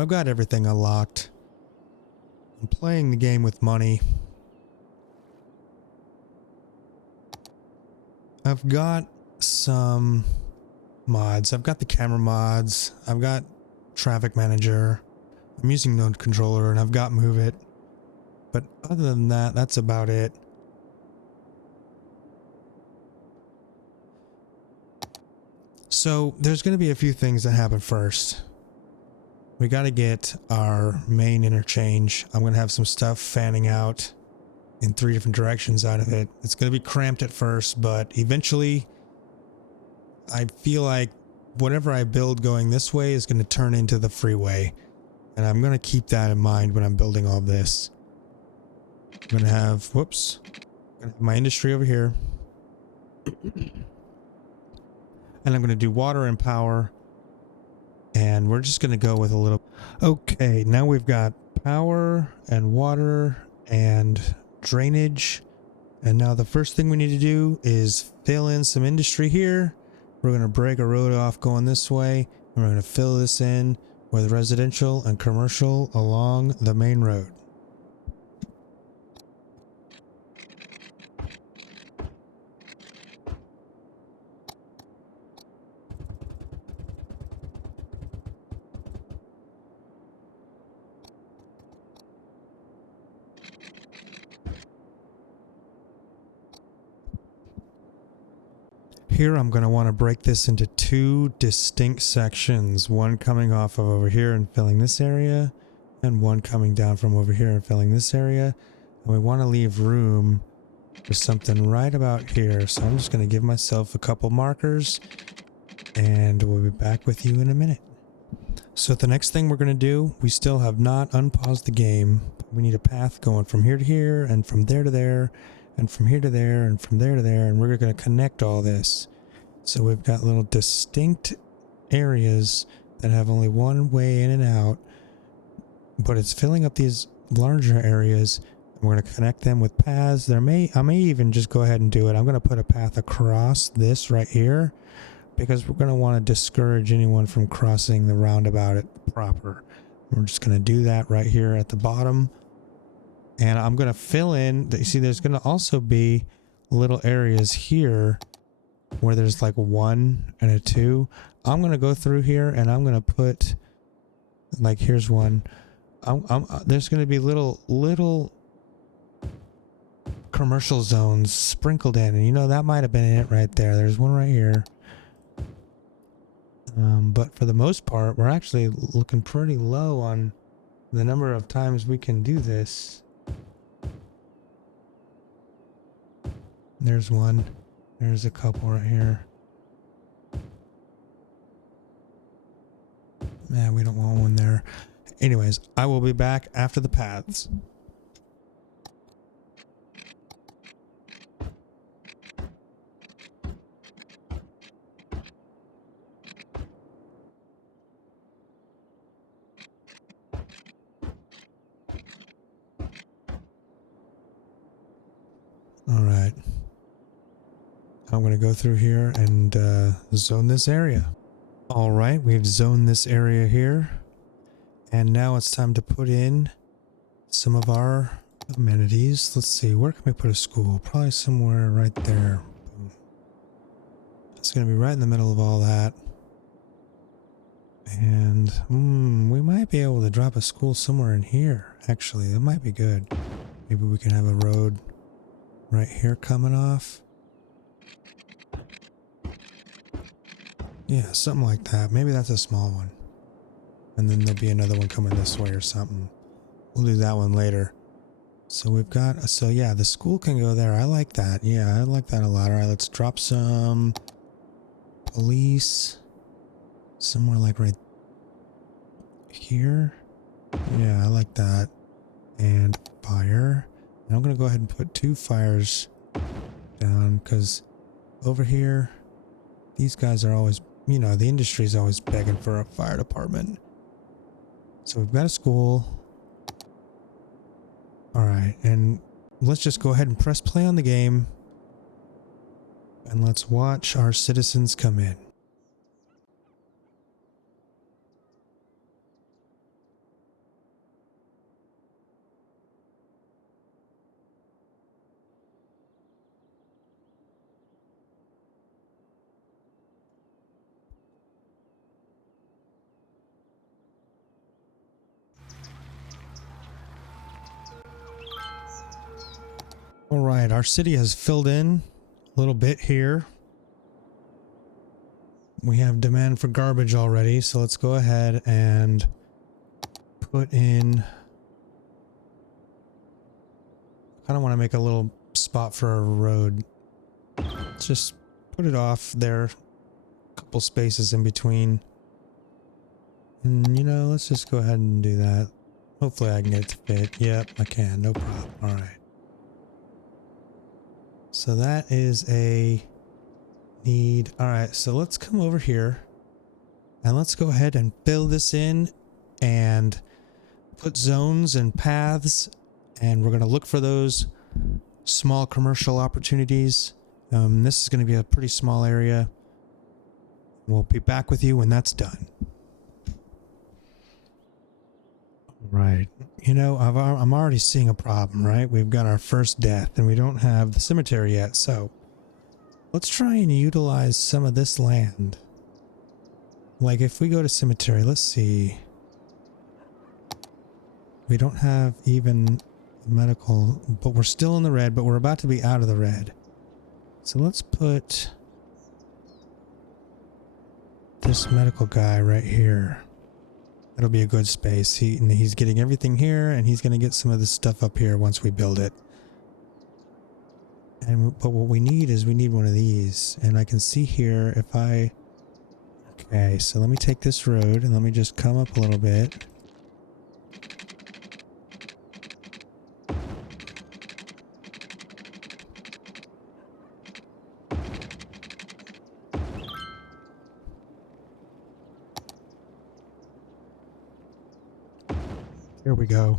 I've got everything unlocked. I'm playing the game with money. I've got some mods. I've got the camera mods. I've got traffic manager. I'm using node controller and I've got move it. But other than that, that's about it. So there's going to be a few things that happen first. We got to get our main interchange. I'm going to have some stuff fanning out in 3 different directions out of it. It's going to be cramped at first, but eventually I feel like whatever I build going this way is going to turn into the freeway. And I'm going to keep that in mind when I'm building all this. I'm going to have, whoops, my industry over here. And I'm going to do water and power. And we're just going to go with a little. Okay, now we've got power and water and drainage. And now the first thing we need to do is fill in some industry here. We're going to break a road off going this way. And we're going to fill this in with residential and commercial along the main road. Here I'm going to want to break this into 2 distinct sections, one coming off of over here and filling this area, and one coming down from over here and filling this area. And we want to leave room for something right about here. So I'm just going to give myself a couple markers and we'll be back with you in a minute. So the next thing we're going to do, we still have not unpaused the game. We need a path going from here to here and from there to there. And from here to there, and from there to there, and we're going to connect all this. So we've got little distinct areas that have only one way in and out, but it's filling up these larger areas, and we're going to connect them with paths. I may even just go ahead and do it. I'm going to put a path across this right here, because we're going to want to discourage anyone from crossing the roundabout at proper. We're just going to do that right here at the bottom. And I'm going to fill in, you see there's going to also be little areas here where there's like 1 and a 2. I'm going to go through here and I'm going to put, like here's one. There's going to be little commercial zones sprinkled in. And you know, that might have been it right there. There's one right here. But for the most part, we're actually looking pretty low on the number of times we can do this. There's one. There's a couple right here. Man, we don't want one there. Anyways, I will be back after the paths. All right. I'm going to go through here and zone this area. All right, we've zoned this area here. And now it's time to put in some of our amenities. Let's see, where can we put a school? Probably somewhere right there. It's going to be right in the middle of all that. And we might be able to drop a school somewhere in here. Actually, that might be good. Maybe we can have a road right here coming off. Yeah, something like that. Maybe that's a small one. And then there'll be another one coming this way or something. We'll do that one later. So we've got, so yeah, the school can go there. I like that. Yeah, I like that a lot. All right, let's drop some police somewhere like right here. Yeah, I like that. And fire. And I'm going to go ahead and put 2 fires down because over here, these guys are always, you know, the industry is always begging for a fire department. So we've got a school. All right, and let's just go ahead and press play on the game. And let's watch our citizens come in. All right, our city has filled in a little bit here. We have demand for garbage already, so let's go ahead and put in... I kind of want to make a little spot for a road. Let's just put it off there. A couple spaces in between. And, you know, let's just go ahead and do that. Hopefully I can get it to fit. Yep, I can. No problem. All right. So that is a need. All right, so let's come over here and let's go ahead and fill this in and put zones and paths, and we're going to look for those small commercial opportunities. This is going to be a pretty small area. We'll be back with you when that's done. Right. You know, I'm already seeing a problem, right? We've got our first death and we don't have the cemetery yet, so let's try and utilize some of this land. Like if we go to cemetery, let's see. We don't have even medical, but we're still in the red, but we're about to be out of the red. So let's put this medical guy right here. That'll be a good space. He's getting everything here, and he's going to get some of this stuff up here once we build it. But what we need is we need one of these, and I can see here if I... Okay, so let me take this road and let me just come up a little bit. There we go.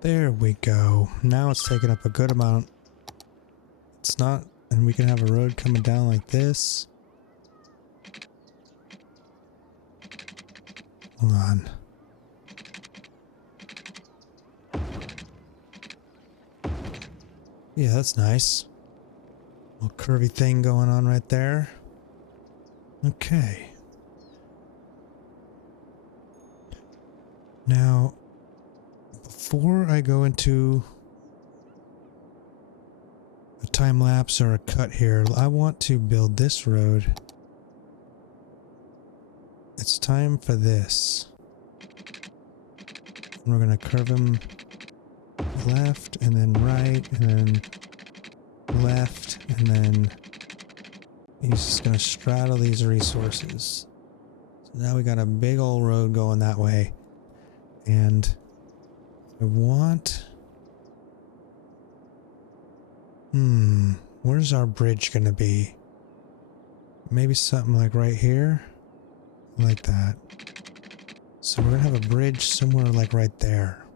There we go. Now it's taking up a good amount. It's not, and we can have a road coming down like this. Hold on. Yeah, that's nice. Little curvy thing going on right there. Okay. Now, before I go into a time lapse or a cut here, I want to build this road. It's time for this. And we're going to curve him left and then right and then left, and then he's just going to straddle these resources. So now we got a big old road going that way. And I want... where's our bridge gonna be? Maybe something like right here? Like that. So we're gonna have a bridge somewhere like right there.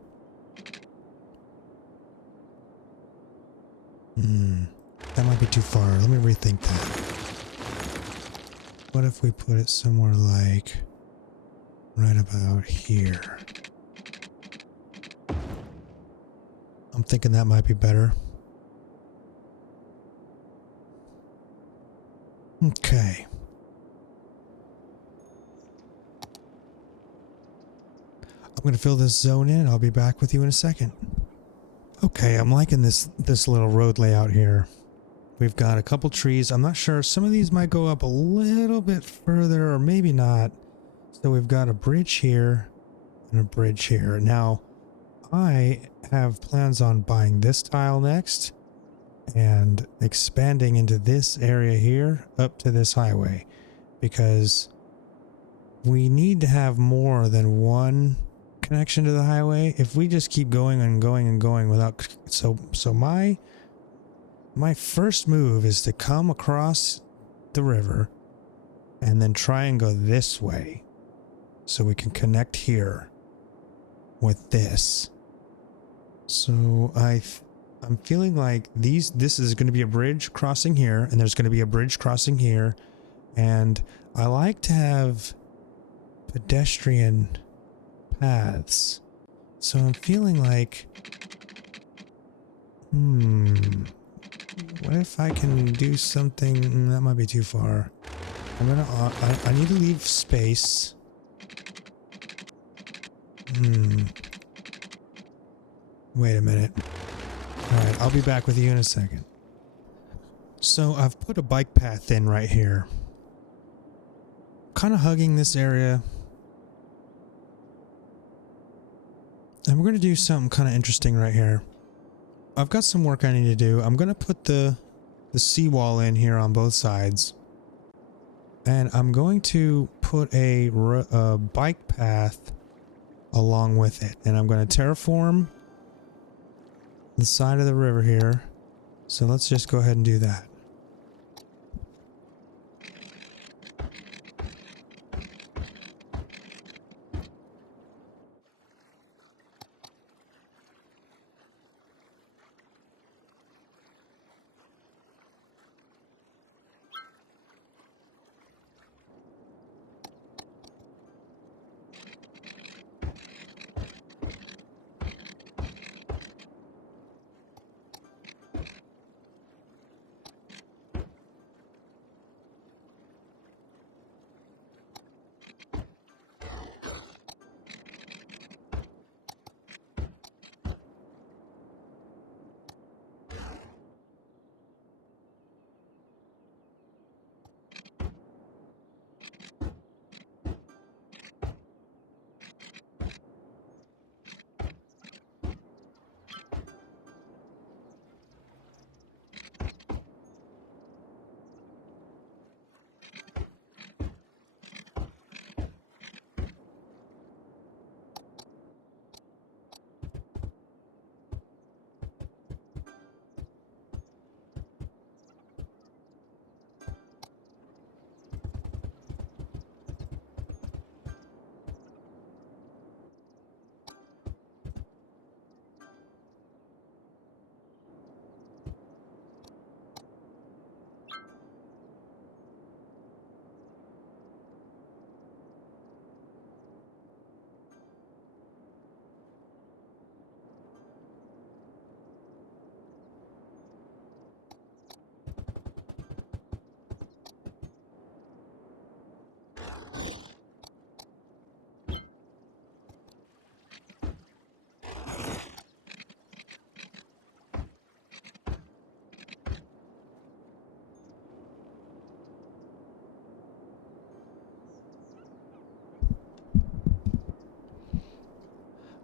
That might be too far. Let me rethink that. What if we put it somewhere like right about here? I'm thinking that might be better. Okay. I'm going to fill this zone in. I'll be back with you in a second. Okay, I'm liking this little road layout here. We've got a couple trees. I'm not sure. Some of these might go up a little bit further or maybe not. So we've got a bridge here and a bridge here. Now, I have plans on buying this tile next and expanding into this area here up to this highway, because we need to have more than one connection to the highway. If we just keep going and going and going without... So my first move is to come across the river and then try and go this way so we can connect here with this. So I'm feeling like this is going to be a bridge crossing here, and there's going to be a bridge crossing here, and I like to have pedestrian paths. So I'm feeling like, what if I can do something? That might be too far. I need to leave space. Wait a minute. Alright, I'll be back with you in a second. So I've put a bike path in right here. Kind of hugging this area. And we're going to do something kind of interesting right here. I've got some work I need to do. I'm going to put the seawall in here on both sides. And I'm going to put a bike path along with it. And I'm going to terraform the side of the river here. So let's just go ahead and do that.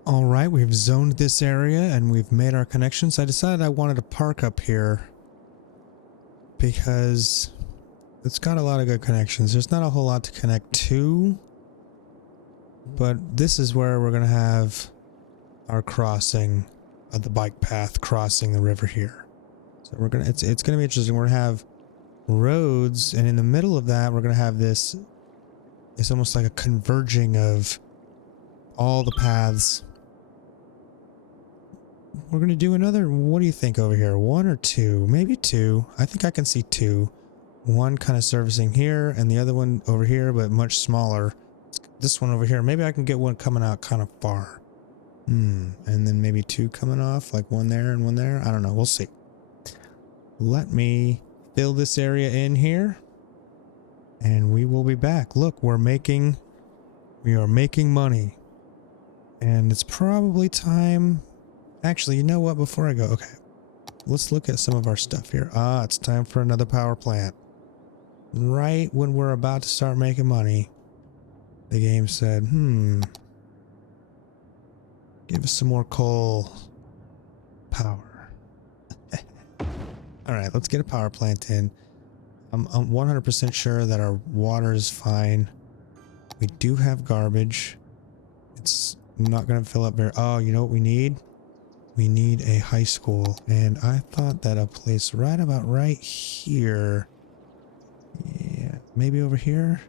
Alright, we've zoned this area and we've made our connections. I decided I wanted to park up here because it's got a lot of good connections. There's not a whole lot to connect to, but this is where we're going to have our crossing of the bike path crossing the river here. So we're going to, it's going to be interesting. We're going to have roads, and in the middle of that, we're going to have this, it's almost like a converging of all the paths. We're going to do another, what do you think over here? One or two? Maybe two. I think I can see two. One kind of servicing here and the other one over here, but much smaller. This one over here. Maybe I can get one coming out kind of far. And then maybe two coming off, like one there and one there. I don't know. We'll see. Let me fill this area in here and we will be back. Look, we are making money. And it's probably time. Actually, you know what? Before I go, okay, let's look at some of our stuff here. Ah, it's time for another power plant. Right when we're about to start making money, the game said, give us some more coal power. All right, let's get a power plant in. I'm 100% sure that our water is fine. We do have garbage. It's not going to fill up very... Oh, you know what we need? We need a high school. And I thought that a place right about right here... Yeah, maybe over here?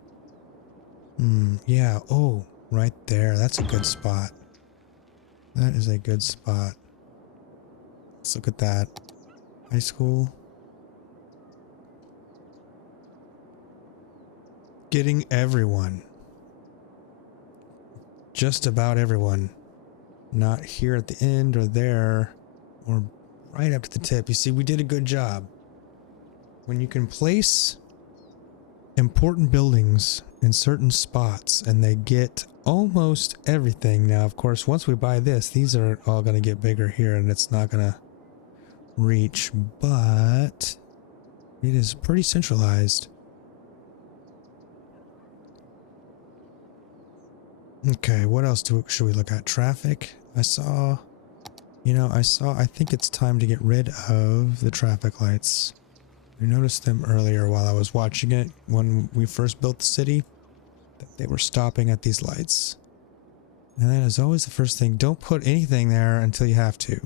Yeah. Oh, right there. That's a good spot. That is a good spot. Let's look at that. High school. Getting everyone. Just about everyone. Not here at the end or there or right up to the tip. You see, we did a good job. When you can place important buildings in certain spots and they get almost everything. Now, of course, once we buy this, these are all going to get bigger here and it's not going to reach, but it is pretty centralized. Okay, what else should we look at? Traffic. I think it's time to get rid of the traffic lights. I noticed them earlier while I was watching it when we first built the city, that they were stopping at these lights. And that is always the first thing. Don't put anything there until you have to.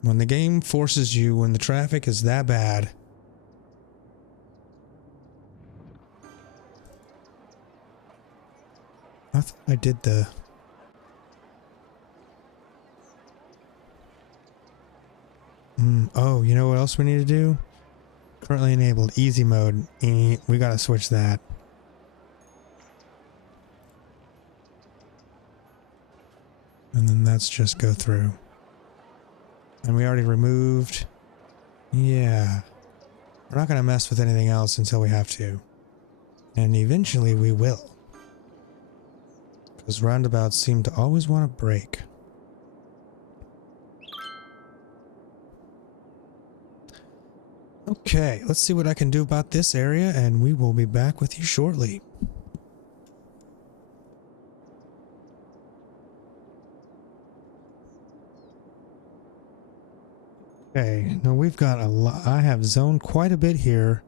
When the game forces you, when the traffic is that bad. I thought I did the... oh, you know what else we need to do? Currently enabled easy mode. We gotta switch that. And then that's just go through. And we already removed... yeah. We're not gonna mess with anything else until we have to. And eventually we will. Because roundabouts seem to always want to break. Okay, let's see what I can do about this area, and we will be back with you shortly. Okay, now we've got a lot. I have zoned quite a bit here,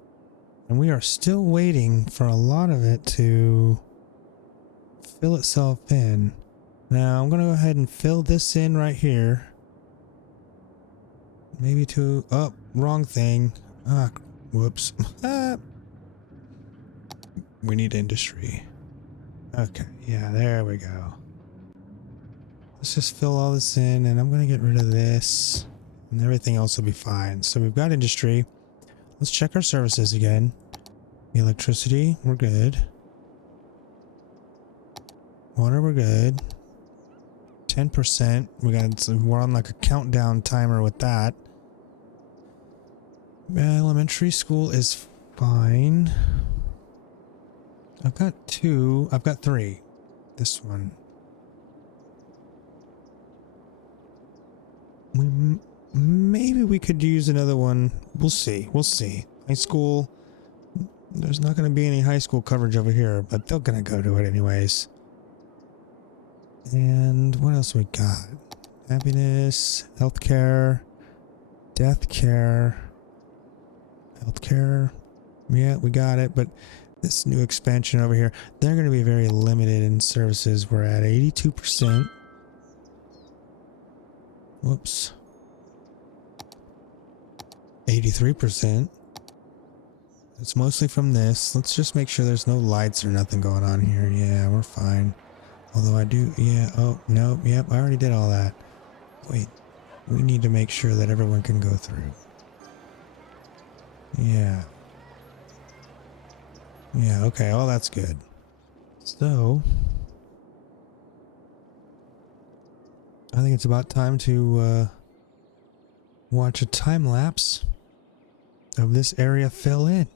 and we are still waiting for a lot of it to fill itself in. Now I'm going to go ahead and fill this in right here. Maybe to... oh, wrong thing. Ah, whoops. We need industry. Okay, yeah, there we go. Let's just fill all this in, and I'm going to get rid of this, and everything else will be fine. So we've got industry. Let's check our services again. Electricity, we're good. Water, we're good. 10%. We're on like a countdown timer with that. Elementary school is fine. I've got 3. This one. Maybe we could use another one. We'll see. High school. There's not going to be any high school coverage over here, but they're going to go to it anyways. And what else we got? Happiness, healthcare, death care, healthcare. Yeah, we got it. But this new expansion over here, they're going to be very limited in services. We're at 82%. Whoops. 83%. It's mostly from this. Let's just make sure there's no lights or nothing going on here. Yeah, we're fine. Although I do, yeah, oh, no, yep, I already did all that. Wait, we need to make sure that everyone can go through. Yeah. Yeah, okay, all that's good. So, I think it's about time to watch a time lapse of this area fill in.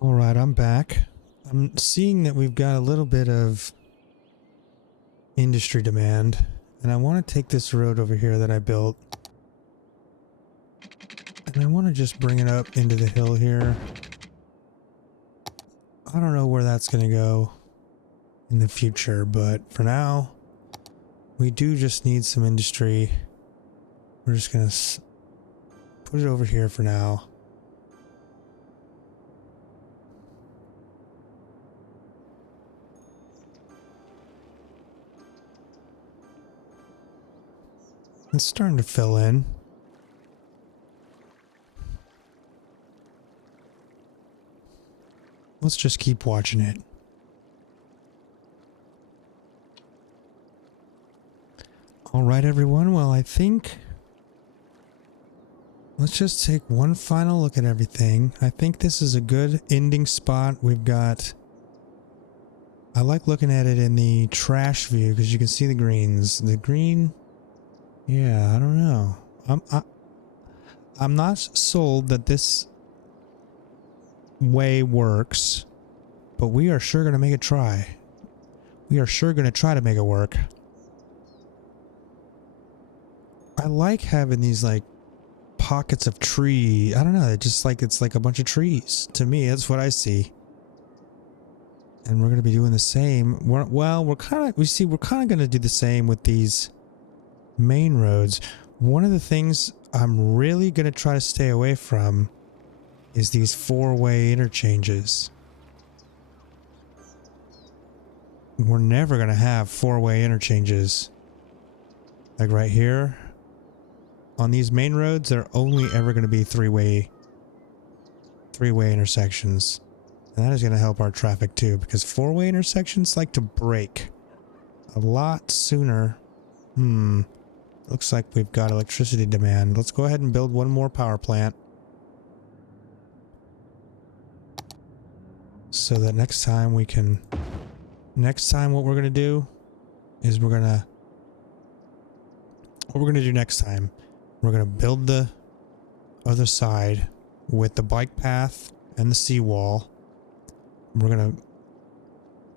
All right, I'm back. I'm seeing that we've got a little bit of industry demand, and I want to take this road over here that I built, and I want to just bring it up into the hill here. I don't know where that's going to go in the future, but for now, we do just need some industry. We're just going to put it over here for now. It's starting to fill in. Let's just keep watching it. All right, everyone. Well, I think let's just take one final look at everything. I think this is a good ending spot. We've got... I like looking at it in the trash view because you can see the greens. The green... Yeah, I don't know. I'm not sold that this way works, but we are sure going to make it try. We are sure going to try to make it work. I like having these like pockets of tree. I don't know. It's like a bunch of trees. To me, that's what I see. And we're going to be doing the same. We're kind of going to do the same with these main roads. One of the things I'm really going to try to stay away from is these four-way interchanges. We're never going to have four-way interchanges. Like right here. On these main roads, they're only ever going to be three-way intersections. And that is going to help our traffic too, because four-way intersections like to break a lot sooner. Looks like we've got electricity demand. Let's go ahead and build one more power plant. So that next time we can... Next time what we're going to do is we're going to... What we're going to do next time, we're going to build the other side with the bike path and the seawall. We're going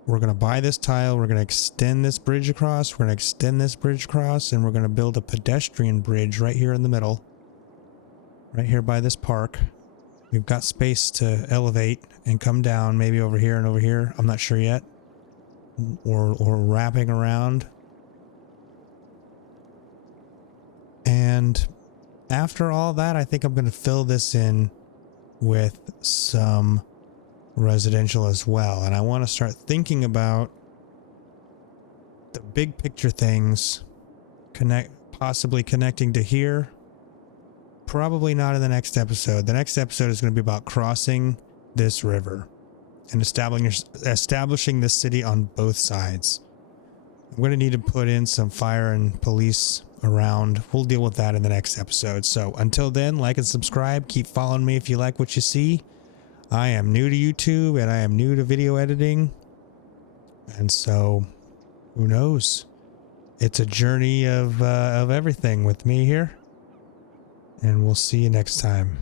to buy this tile, we're going to extend this bridge across, we're going to extend this bridge across, and we're going to build a pedestrian bridge right here in the middle. Right here by this park. We've got space to elevate and come down, maybe over here and over here. I'm not sure yet. Or wrapping around. And after all that, I think I'm going to fill this in with some residential as well. And I want to start thinking about the big picture things, possibly connecting to here. Probably not in the next episode. The next episode is going to be about crossing this river and establishing this city on both sides. I'm going to need to put in some fire and police around. We'll deal with that in the next episode. So until then, like and subscribe. Keep following me if you like what you see. I am new to YouTube and I am new to video editing. And so, who knows? It's a journey of everything with me here. And we'll see you next time.